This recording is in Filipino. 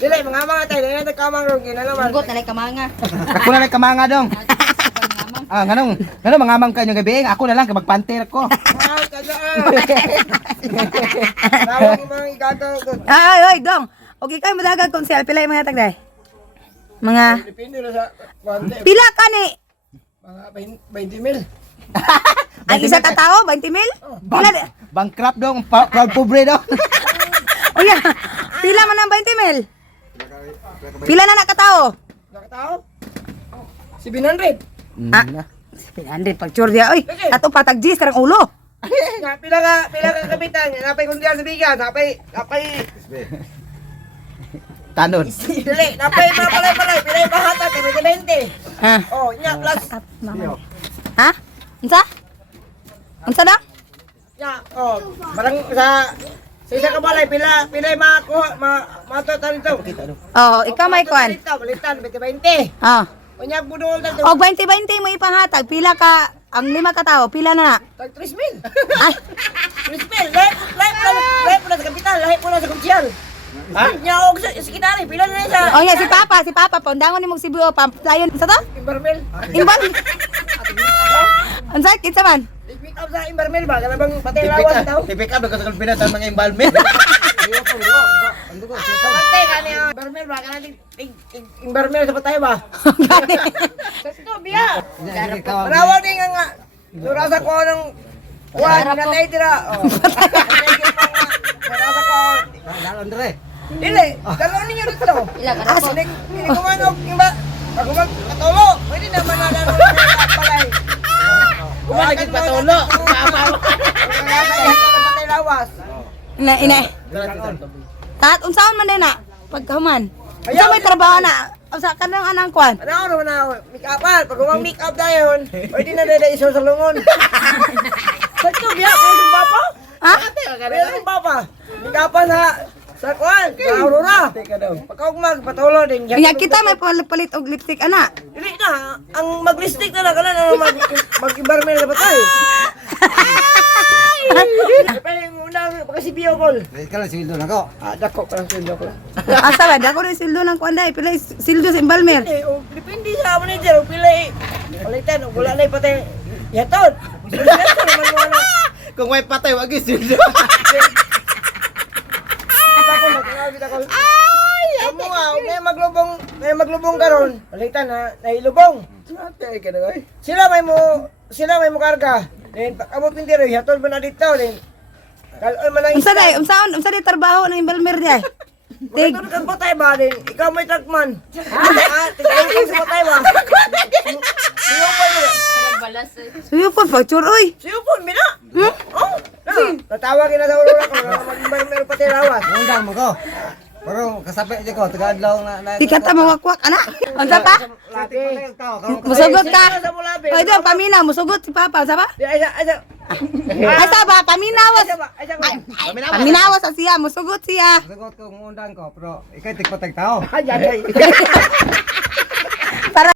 Dili, mga tayo. Dili, nagkamang ron. Gina naman. Hugot na lang kamanga. Ako na lang kamanga dong. Ah, ganong mangamang ka yung gabi. Ako na lang magpantir ko. Ay, kadaan. Tawag yung mga igagaw ko. Ay, dong. Okay kayo madagag kung sel pila yung mga tagday. Mga Depende na sa bante. pila ka ni Mga 20 mil. ang isa ka tao 20 mil? Pila Bankrupt dong, proud pobre dong. O yan. Pila man ang 20 mil? Pila na nakatao? Nakatao? 700. Ah. 100 pag sure dia. Oy, ato patag G's karang ulo. Nga, pila ka kapitan. Napay kundiyan sa bigas. Napay Tanon. dili, napay mapalay-palay. Pila yung bahata, 20. Ah. Oh, nya plus. Ha? Unsa? Unsa daw? Nya, oh, parang sa isa ka balay, pila yung makakuha, matutan ito. Oh, ikaw may kwan. Balitan, 20. Ah. Kunya, budol na ito. Og 20-20 mo ipahatag. Pila ka ang 5 ka tao? Pila na? Tag 3 mil. Ay, 3 mil. Lahat po na sa kapital, lahat po na sa konsyal. Nya, og sa sekretary, pila na sa oh yeah, si Papa, paundangon ni mong Cebu pa playon sa to? Imbarmel. Imbal. Unsa kinsa man? Pick up sa Imbarmel ba? Kana bang patay lawas daw? Tipik up nagkasakal pinatan mga imbalme. Patay kani Imbarmel ba? Kana Imbarmel sa patay ba? Sakto biya. Panawag din nga. Surasa ko ng kuwan natay dira. Oh. Surasa ko. Dalon dire. Dili, dalon ninyo dito. Ila ka As hindi ko manog iba. Ako magpatulo. Pwede naman na dalon palay. Wag patulo. Patay lawas. Ina. Tat unsaon man din na pagkahuman. Unsa may trabaho na? Unsa kanang anang kwan? Ano na make up-an. Pag umang make up dayon, pwede na dada iso sa lungon. Sakto biya, pwede yung bapa? Ha? Pwede yung bapa. Make up-an sa kwan, sa Aurora. Pagka magpatulo din. Nya kita may palit og lipstick ana. Dili na, ang mag-lipstick na lang kana na mag-imbarmel na patay. Pero yung unang pagkasibiyo kol. Ikaw lang sildo nako. Dako pa lang sundo ko. Asa ba dako rin sildo ng kwan dai, pila sildo sa Imbalmer. Depende sa manager, pila palitan, wala na patay. Yaton. Kung may patay wag sildo. Amo may maglubong karon. Palitan na nailubong. Sila may mo karga. Then amo pindiro hatol ba na dito din. Kalon man Unsa dai? Unsa dai trabaho ng Imbalmer dai? Tig. Tig kan patay ba din. Ikaw may truckman. Tig sa patay ba. Siyo pa ni. balas eh. Suyo po pagtur oy. Siyo po mina. Oh. Tatawagin na sa Aurora ko mag meron pati lawas. Undang mo ko. Pero kasapi aja ko taga-adlaw na. Di kata mawakwak ana. Unsa pa? Lagi. Musugot ka. Sa mulabi. Oy, do paminaw musugot si Papa, sa ba? Asa. Asa ba paminawas? Asa. Paminawas sa siya, musugot siya. Sagot ko undang ko pero ikay tigpatag tao. Ay.